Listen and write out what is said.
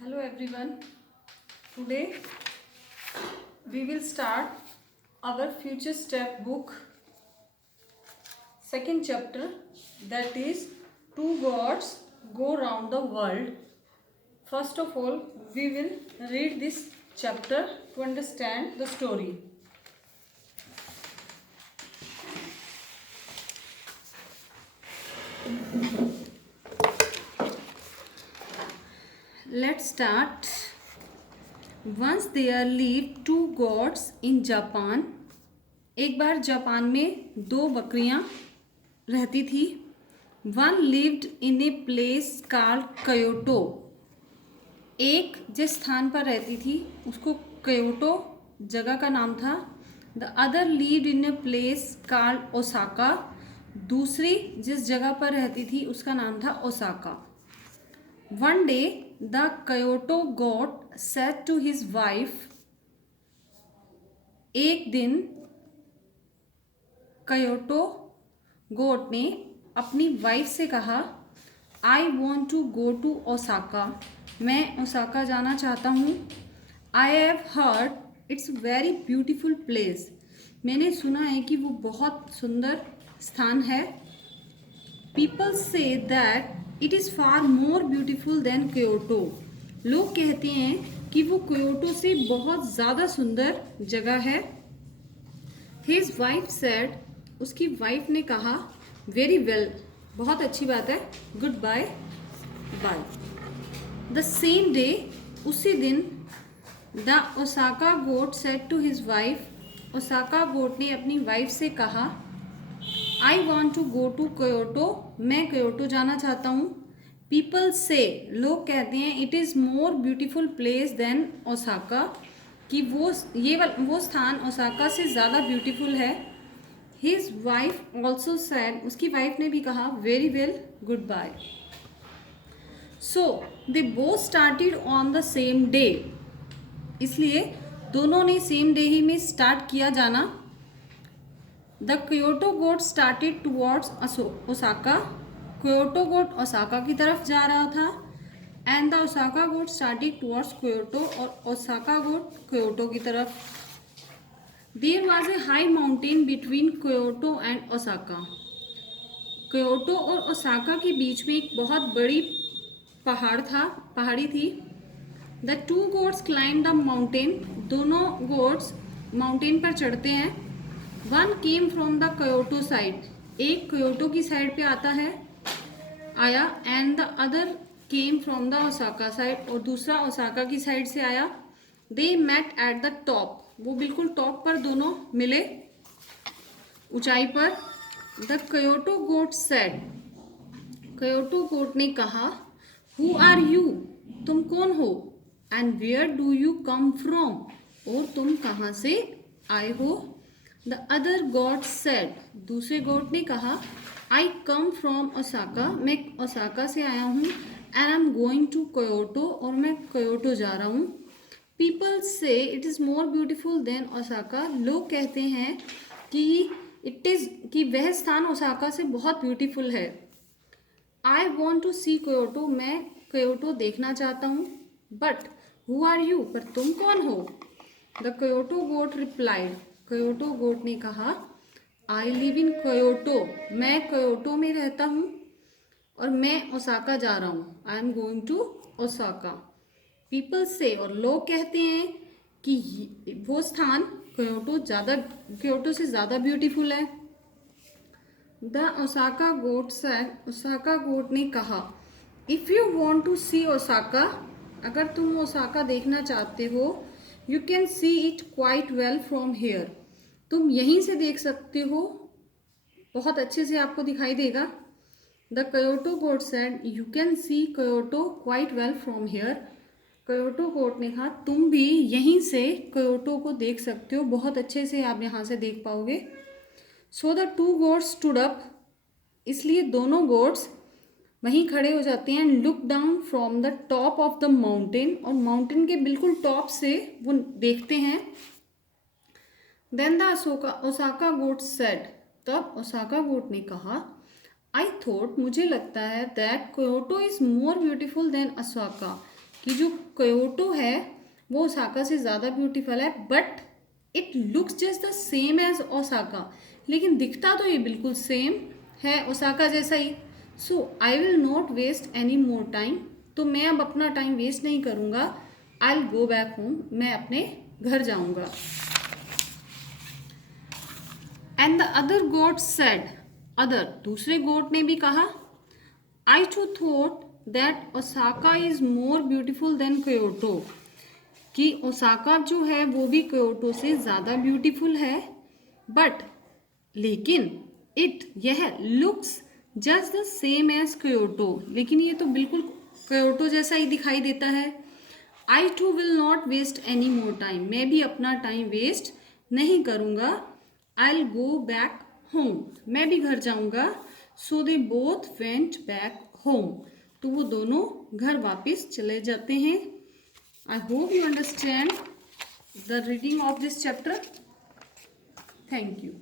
Hello everyone. Today we will start our future step book second chapter, that is two gods go round the world. First of all, we will read this chapter to understand the story. Let's start. Once there lived two goats in Japan. एक बार Japan में दो बकरियां रहती थी. One lived in a place called Kyoto. एक जिस स्थान पर रहती थी उसको क्योटो जगह का नाम था. The other lived in a place called Osaka. दूसरी जिस जगह पर रहती थी उसका नाम था Osaka. One day the Kyoto goat said to his wife. एक दिन क्योटो गोट ने अपनी वाइफ से कहा, I want to go to Osaka. मैं ओसाका जाना चाहता हूँ. I have heard it's very beautiful place. मैंने सुना है कि वो बहुत सुंदर स्थान है. People say that it is far more beautiful than Kyoto. लोग कहते हैं कि वो क्योटो से बहुत ज़्यादा सुंदर जगह है. His wife said. उसकी वाइफ ने कहा, वेरी वेल, बहुत अच्छी बात है, good bye bye. The same day, उसी दिन, the Osaka goat said to his wife. Osaka goat ने अपनी वाइफ से कहा, I want to go to Kyoto. मैं क्योटो जाना चाहता हूँ. People say. लोग कहते हैं it is more beautiful place than Osaka. कि वो स्थान ओसाका से ज़्यादा ब्यूटीफुल है. His wife also said. उसकी वाइफ ने भी कहा, very well, goodbye. So they both started on the same day. इसलिए दोनों ने सेम डे ही में स्टार्ट किया जाना. The Kyoto goat started towards Osaka. Kyoto goat Osaka की तरफ जा रहा था. And the Osaka goat started towards Kyoto. और ओसाका गोट क्योटो की तरफ. There was a high mountain between Kyoto and Osaka. Kyoto और ओसाका के बीच में एक बहुत बड़ी पहाड़ी थी. The two goats climb the mountain. दोनों गोट्स माउंटेन पर चढ़ते हैं. One came from the Kyoto side. एक क्योटो की साइड पे आया. And the other came from the Osaka side. और दूसरा ओसाका की साइड से आया. They met at the top. वो बिल्कुल टॉप पर दोनों मिले, ऊंचाई पर. The Kyoto goat said. Kyoto goat ने कहा, हु आर यू. तुम कौन हो. And where do you come from. और तुम कहाँ से आए हो. The other goat said. दूसरे गोट ने कहा, आई कम फ्रॉम ओसाका. मैं ओसाका से आया हूँ. And I am going to Kyoto. और मैं क्योटो जा रहा हूँ. People say it is more beautiful than Osaka. लोग कहते हैं कि वह स्थान ओसाका से बहुत ब्यूटीफुल है. I want to see Kyoto. मैं क्योटो देखना चाहता हूँ. But who are you. पर तुम कौन हो. The Kyoto goat replied. Kyoto goat ने कहा, आई लिव इन क्योटो. मैं क्योटो में रहता हूँ और मैं ओसाका जा रहा हूँ. I am going to Osaka. People say. और लोग कहते हैं कि वो स्थान क्योटो से ज़्यादा ब्यूटीफुल है. The Osaka goat said. Osaka goat ने कहा, if you want to see Osaka. अगर तुम ओसाका देखना चाहते हो, you can see it quite well from here. तुम यहीं से देख सकते हो, बहुत अच्छे से आपको दिखाई देगा. The Kyoto goat said, you can see Kyoto quite well from here. Kyoto goat ने कहा, तुम भी यहीं से क्योटो को देख सकते हो, बहुत अच्छे से आप यहाँ से देख पाओगे. So the two goats stood up. इसलिए दोनों गोट्स वहीं खड़े हो जाते हैं. And look down from the top of the mountain. और माउंटेन के बिल्कुल टॉप से वो देखते हैं. Then the Osaka goat said. तब ओसाका गोट ने कहा, आई थॉट. मुझे लगता है that Kyoto is more beautiful than Osaka. कि जो क्योटो है वो ओसाका से ज़्यादा ब्यूटीफुल है, but it looks just the same as Osaka, लेकिन दिखता तो ये बिल्कुल सेम है ओसाका जैसा ही। So I will not waste any more time, तो मैं अब अपना टाइम वेस्ट नहीं करूँगा। I will go back home, मैं अपने घर जाऊँगा। And the other goat said, other दूसरे गोट ने भी कहा, I too thought that Osaka is more beautiful than Kyoto, कि ओसाका जो है वो भी क्योटो से ज़्यादा ब्यूटीफुल है, बट लेकिन यह looks just the same as Kyoto, लेकिन ये तो बिल्कुल क्योटो जैसा ही दिखाई देता है। I too will not waste any more time, मैं भी अपना टाइम वेस्ट नहीं करूँगा। I will go back home, मैं भी घर जाऊँगा। So they both went back home, तो वो दोनों घर वापस चले जाते हैं। I hope you understand the reading of this chapter. Thank you.